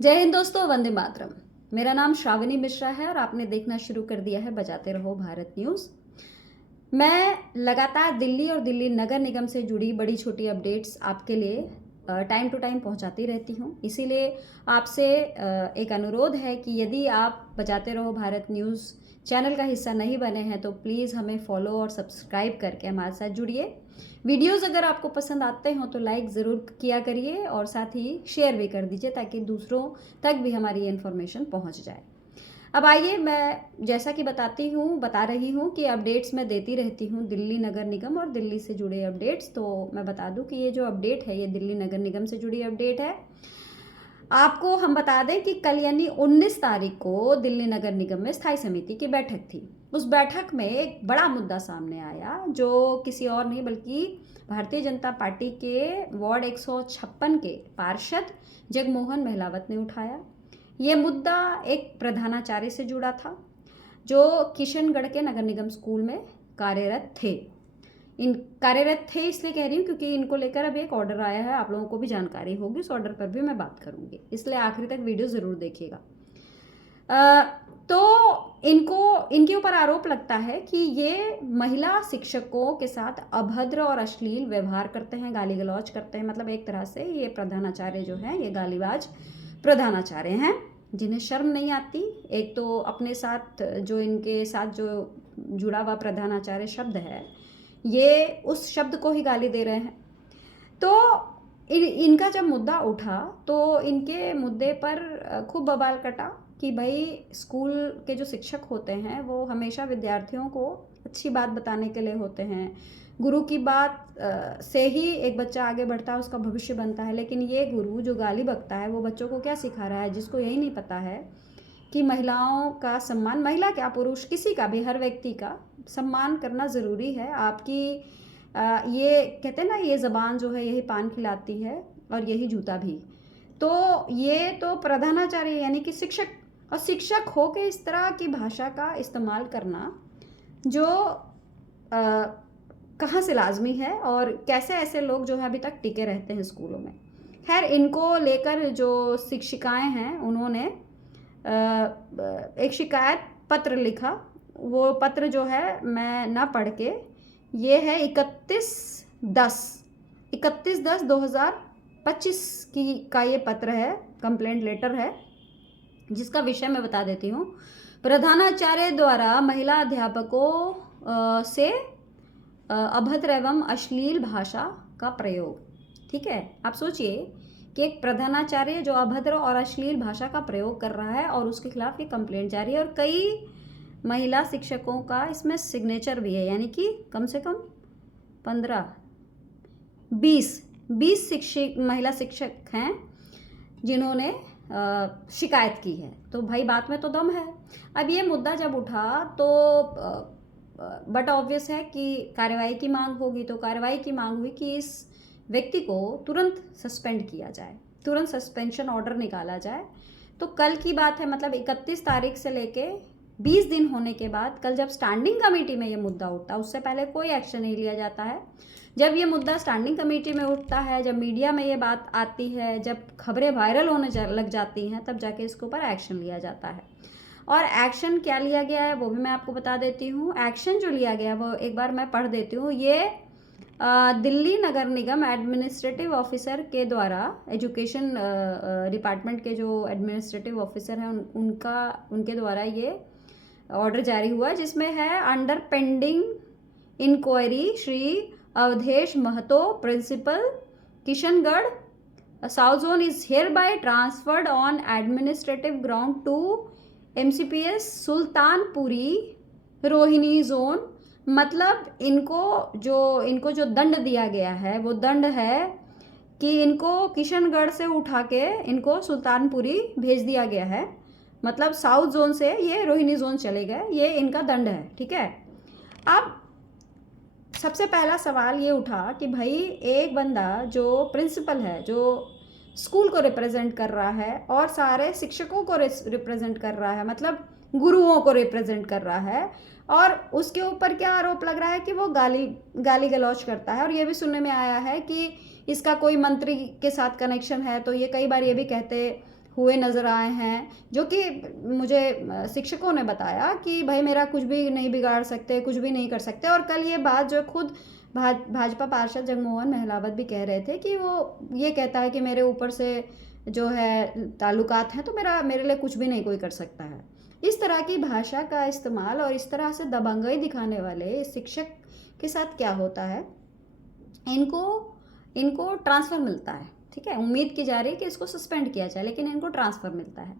जय हिंद दोस्तों, वंदे मातरम। मेरा नाम श्रावणी मिश्रा है और आपने देखना शुरू कर दिया है बजाते रहो भारत न्यूज़। मैं लगातार दिल्ली और दिल्ली नगर निगम से जुड़ी बड़ी छोटी अपडेट्स आपके लिए टाइम टू टाइम पहुंचाती रहती हूं। इसीलिए आपसे एक अनुरोध है कि यदि आप बजाते रहो भारत न्यूज़ चैनल का हिस्सा नहीं बने हैं तो प्लीज़ हमें फॉलो और सब्सक्राइब करके हमारे साथ जुड़िए। वीडियोस अगर आपको पसंद आते हो तो लाइक ज़रूर किया करिए और साथ ही शेयर भी कर दीजिए ताकि दूसरों तक भी हमारी ये इन्फॉर्मेशन पहुंच जाए। अब आइए, मैं जैसा कि बता रही हूँ कि अपडेट्स मैं देती रहती हूँ दिल्ली नगर निगम और दिल्ली से जुड़े अपडेट्स। तो मैं बता दूँ कि ये जो अपडेट है ये दिल्ली नगर निगम से जुड़ी अपडेट है। आपको हम बता दें कि कल यानी 19 तारीख को दिल्ली नगर निगम में स्थायी समिति की बैठक थी। उस बैठक में एक बड़ा मुद्दा सामने आया जो किसी और नहीं बल्कि भारतीय जनता पार्टी के वार्ड 156 के पार्षद जगमोहन महलावत ने उठाया। ये मुद्दा एक प्रधानाचार्य से जुड़ा था जो किशनगढ़ के नगर निगम स्कूल में कार्यरत थे। कार्यरत थे इसलिए कह रही हूँ क्योंकि इनको लेकर अभी एक ऑर्डर आया है, आप लोगों को भी जानकारी होगी, उस ऑर्डर पर भी मैं बात करूंगी, इसलिए आखिरी तक वीडियो ज़रूर देखिएगा। तो इनके ऊपर आरोप लगता है कि ये महिला शिक्षकों के साथ अभद्र और अश्लील व्यवहार करते हैं, गाली गलौज करते हैं। मतलब एक तरह से ये प्रधानाचार्य जो हैं ये गालीबाज प्रधानाचार्य हैं जिन्हें शर्म नहीं आती। एक तो अपने साथ जो इनके साथ जो जुड़ा हुआ प्रधानाचार्य शब्द है ये उस शब्द को ही गाली दे रहे हैं। तो इनका जब मुद्दा उठा तो इनके मुद्दे पर खूब बवाल कटा कि भाई स्कूल के जो शिक्षक होते हैं वो हमेशा विद्यार्थियों को अच्छी बात बताने के लिए होते हैं। गुरु की बात से ही एक बच्चा आगे बढ़ता है, उसका भविष्य बनता है। लेकिन ये गुरु जो गाली बकता है वो बच्चों को क्या सिखा रहा है, जिसको यही नहीं पता है कि महिलाओं का सम्मान, महिला क्या पुरुष किसी का भी, हर व्यक्ति का सम्मान करना ज़रूरी है। आपकी ये कहते हैं ना, ये ज़बान जो है यही पान खिलाती है और यही जूता भी। तो ये तो प्रधानाचार्य यानी कि शिक्षक, और शिक्षक हो के इस तरह की भाषा का इस्तेमाल करना जो कहाँ से लाजमी है और कैसे ऐसे लोग जो है अभी तक टिके रहते हैं स्कूलों में। खैर, इनको लेकर जो शिक्षिकाएं हैं उन्होंने एक शिकायत पत्र लिखा। वो पत्र जो है मैं ना पढ़ के, ये है 31/10/2025 का ये पत्र है, कंप्लेंट लेटर है, जिसका विषय मैं बता देती हूँ। प्रधानाचार्य द्वारा महिला अध्यापकों से अभद्र एवं अश्लील भाषा का प्रयोग। ठीक है, आप सोचिए कि एक प्रधानाचार्य जो अभद्र और अश्लील भाषा का प्रयोग कर रहा है और उसके खिलाफ ये कंप्लेंट जारी है और कई महिला शिक्षकों का इसमें सिग्नेचर भी है, यानी कि कम से कम 15-20 महिला शिक्षक हैं जिन्होंने शिकायत की है। तो भाई बात में तो दम है। अब ये मुद्दा जब उठा तो बट ऑब्वियस है कि कार्रवाई की मांग होगी। तो कार्रवाई की मांग हुई कि इस व्यक्ति को तुरंत सस्पेंड किया जाए, तुरंत सस्पेंशन ऑर्डर निकाला जाए। तो कल की बात है, मतलब 31 तारीख से लेके 20 दिन होने के बाद कल जब स्टैंडिंग कमेटी में ये मुद्दा उठता, उससे पहले कोई एक्शन नहीं लिया जाता है। जब ये मुद्दा स्टैंडिंग कमेटी में उठता है, जब मीडिया में ये बात आती है, जब खबरें वायरल होने लग जाती हैं, तब जाके इसके ऊपर एक्शन लिया जाता है। और एक्शन क्या लिया गया है वो भी मैं आपको बता देती हूँ। एक्शन जो लिया गया वो एक बार मैं पढ़ देती हूँ। ये दिल्ली नगर निगम एडमिनिस्ट्रेटिव ऑफिसर के द्वारा, एजुकेशन डिपार्टमेंट के जो एडमिनिस्ट्रेटिव ऑफिसर हैं उनके द्वारा ये ऑर्डर जारी हुआ, जिसमें है under pending inquiry Shri Avdhesh Mahato, principal Kishangarh south zone is hereby transferred on administrative ground to MCPS Sultanpuri Rohini zone. मतलब इनको जो दंड दिया गया है वो दंड है कि इनको किशनगढ़ से उठा के इनको सुल्तानपुरी भेज दिया गया है। मतलब साउथ जोन से ये रोहिणी जोन चले गए, ये इनका दंड है। ठीक है, अब सबसे पहला सवाल ये उठा कि भाई एक बंदा जो प्रिंसिपल है, जो स्कूल को रिप्रेजेंट कर रहा है और सारे शिक्षकों को रिप्रेजेंट कर रहा है, मतलब गुरुओं को रिप्रेजेंट कर रहा है, और उसके ऊपर क्या आरोप लग रहा है कि वो गाली गलौज करता है। और ये भी सुनने में आया है कि इसका कोई मंत्री के साथ कनेक्शन है। तो ये कई बार ये भी कहते हुए नज़र आए हैं, जो कि मुझे शिक्षकों ने बताया कि भाई मेरा कुछ भी नहीं बिगाड़ सकते, कुछ भी नहीं कर सकते। और कल ये बात जो खुद भाजपा पार्षद जगमोहन महलावत भी कह रहे थे कि वो ये कहता है कि मेरे ऊपर से जो है ताल्लुकात हैं, तो मेरे लिए कुछ भी नहीं कोई कर सकता है। इस तरह की भाषा का इस्तेमाल और इस तरह से दबंगई दिखाने वाले शिक्षक के साथ क्या होता है, इनको ट्रांसफ़र मिलता है। ठीक है, उम्मीद की जा रही है कि इसको सस्पेंड किया जाए, लेकिन इनको ट्रांसफ़र मिलता है।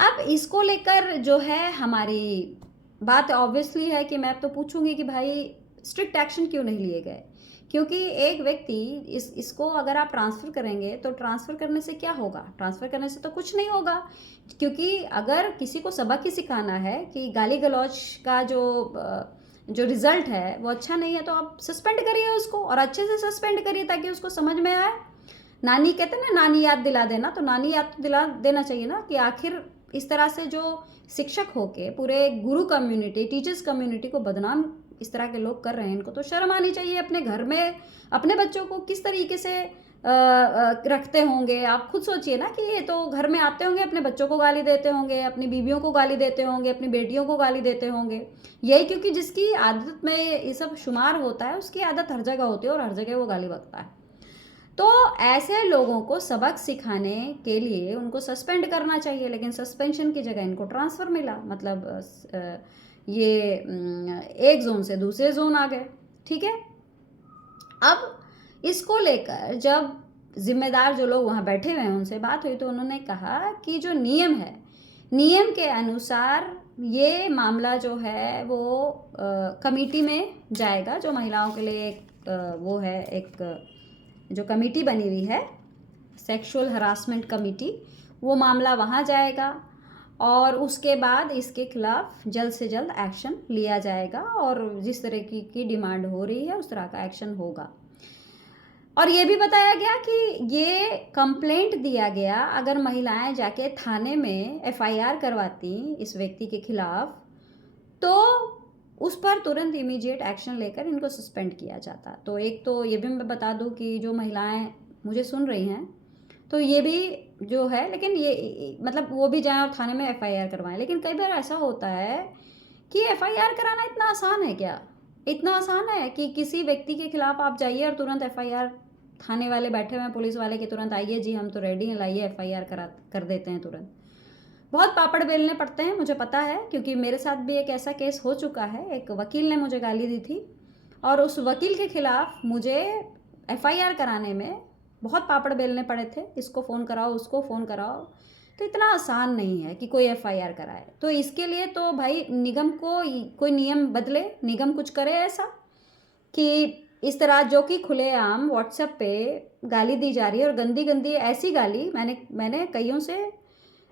अब इसको लेकर जो है हमारी बात ऑब्वियसली है कि मैं अब तो पूछूंगी कि भाई स्ट्रिक्ट एक्शन क्यों नहीं लिए गए, क्योंकि एक व्यक्ति इसको अगर आप ट्रांसफ़र करेंगे तो ट्रांसफ़र करने से क्या होगा? ट्रांसफ़र करने से तो कुछ नहीं होगा, क्योंकि अगर किसी को सबक ही सिखाना है कि गाली गलौज का जो रिज़ल्ट है वो अच्छा नहीं है, तो आप सस्पेंड करिए उसको, और अच्छे से सस्पेंड करिए ताकि उसको समझ में आए। नानी कहते हैं ना, नानी याद दिला देना, तो नानी याद तो दिला देना चाहिए ना कि आखिर इस तरह से जो शिक्षक होके पूरे गुरु कम्युनिटी, टीचर्स कम्युनिटी को बदनाम इस तरह के लोग कर रहे हैं, इनको तो शर्म आनी चाहिए। अपने घर में अपने बच्चों को किस तरीके से रखते होंगे, आप खुद सोचिए ना कि ये तो घर में आते होंगे, अपने बच्चों को गाली देते होंगे, अपनी बीवियों को गाली देते होंगे, अपनी बेटियों को गाली देते होंगे। यही क्योंकि जिसकी आदत में ये सब शुमार होता है, उसकी आदत हर जगह होती है और हर जगह वो गाली बकता है। तो ऐसे लोगों को सबक सिखाने के लिए उनको सस्पेंड करना चाहिए, लेकिन सस्पेंशन की जगह इनको ट्रांसफ़र मिला। मतलब ये एक जोन से दूसरे जोन आ गए। ठीक है, अब इसको लेकर जब जिम्मेदार जो लोग वहाँ बैठे हुए हैं उनसे बात हुई, तो उन्होंने कहा कि जो नियम है, नियम के अनुसार ये मामला जो है वो कमेटी में जाएगा, जो महिलाओं के लिए वो है एक जो कमेटी बनी हुई है, सेक्सुअल हरासमेंट कमेटी, वो मामला वहाँ जाएगा और उसके बाद इसके खिलाफ जल्द से जल्द एक्शन लिया जाएगा और जिस तरह की डिमांड हो रही है उस तरह का एक्शन होगा। और ये भी बताया गया कि ये कंप्लेंट दिया गया, अगर महिलाएं जाके थाने में एफआईआर करवाती इस व्यक्ति के खिलाफ, तो उस पर तुरंत इमीडिएट एक्शन लेकर इनको सस्पेंड किया जाता। तो एक तो ये भी मैं बता दूं कि जो महिलाएं मुझे सुन रही हैं, तो ये भी जो है, लेकिन ये मतलब वो भी जाएं और थाने में एफआईआर करवाएं। लेकिन कई बार ऐसा होता है कि एफआईआर कराना इतना आसान है क्या? इतना आसान है कि किसी व्यक्ति के खिलाफ आप जाइए और तुरंत एफआईआर, थाने वाले बैठे हुए हैं पुलिस वाले के, तुरंत आइए जी हम तो रेडी हैं, लाइए एफआईआर कर देते हैं तुरंत। बहुत पापड़ बेलने पड़ते हैं, मुझे पता है, क्योंकि मेरे साथ भी एक ऐसा केस हो चुका है। एक वकील ने मुझे गाली दी थी और उस वकील के खिलाफ मुझे एफआईआर कराने में बहुत पापड़ बेलने पड़े थे। इसको फ़ोन कराओ, उसको फ़ोन कराओ, तो इतना आसान नहीं है कि कोई एफआईआर कराए। तो इसके लिए तो भाई निगम को कोई नियम बदले, निगम कुछ करे ऐसा कि इस तरह जो कि खुलेआम व्हाट्सएप पे गाली दी जा रही है, और गंदी गंदी ऐसी गाली, मैंने कईयों से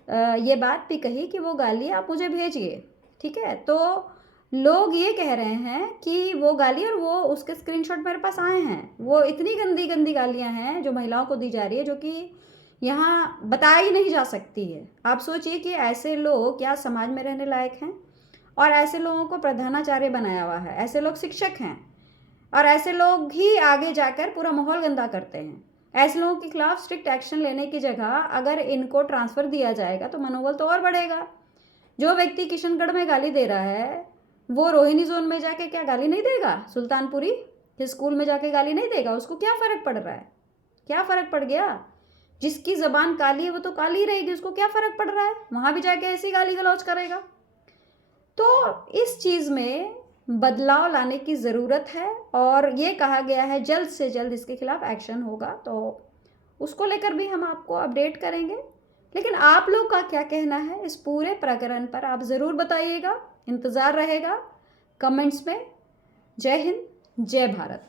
ये बात भी कही कि वो गाली आप मुझे भेजिए। ठीक है, तो लोग ये कह रहे हैं कि वो गाली, और वो उसके स्क्रीनशॉट मेरे पास आए हैं, वो इतनी गंदी गंदी गालियां हैं जो महिलाओं को दी जा रही है, जो कि यहाँ बताई नहीं जा सकती है। आप सोचिए कि ऐसे लोग क्या समाज में रहने लायक हैं? और ऐसे लोगों को प्रधानाचार्य बनाया हुआ है, ऐसे लोग शिक्षक हैं, और ऐसे लोग ही आगे जाकर पूरा माहौल गंदा करते हैं। ऐसे लोगों के खिलाफ स्ट्रिक्ट एक्शन लेने की जगह अगर इनको ट्रांसफ़र दिया जाएगा तो मनोबल तो और बढ़ेगा। जो व्यक्ति किशनगढ़ में गाली दे रहा है वो रोहिणी जोन में जाके क्या गाली नहीं देगा? सुल्तानपुरी के स्कूल में जाके गाली नहीं देगा? उसको क्या फ़र्क पड़ रहा है? क्या फ़र्क पड़ गया? जिसकी ज़बान काली है वो तो काली रहेगी, उसको क्या फ़र्क पड़ रहा है? वहाँ भी जाके ऐसी गाली गलौज करेगा। तो इस चीज़ में बदलाव लाने की ज़रूरत है, और ये कहा गया है जल्द से जल्द इसके खिलाफ एक्शन होगा, तो उसको लेकर भी हम आपको अपडेट करेंगे। लेकिन आप लोग का क्या कहना है इस पूरे प्रकरण पर, आप ज़रूर बताइएगा, इंतज़ार रहेगा कमेंट्स में। जय हिंद, जय भारत।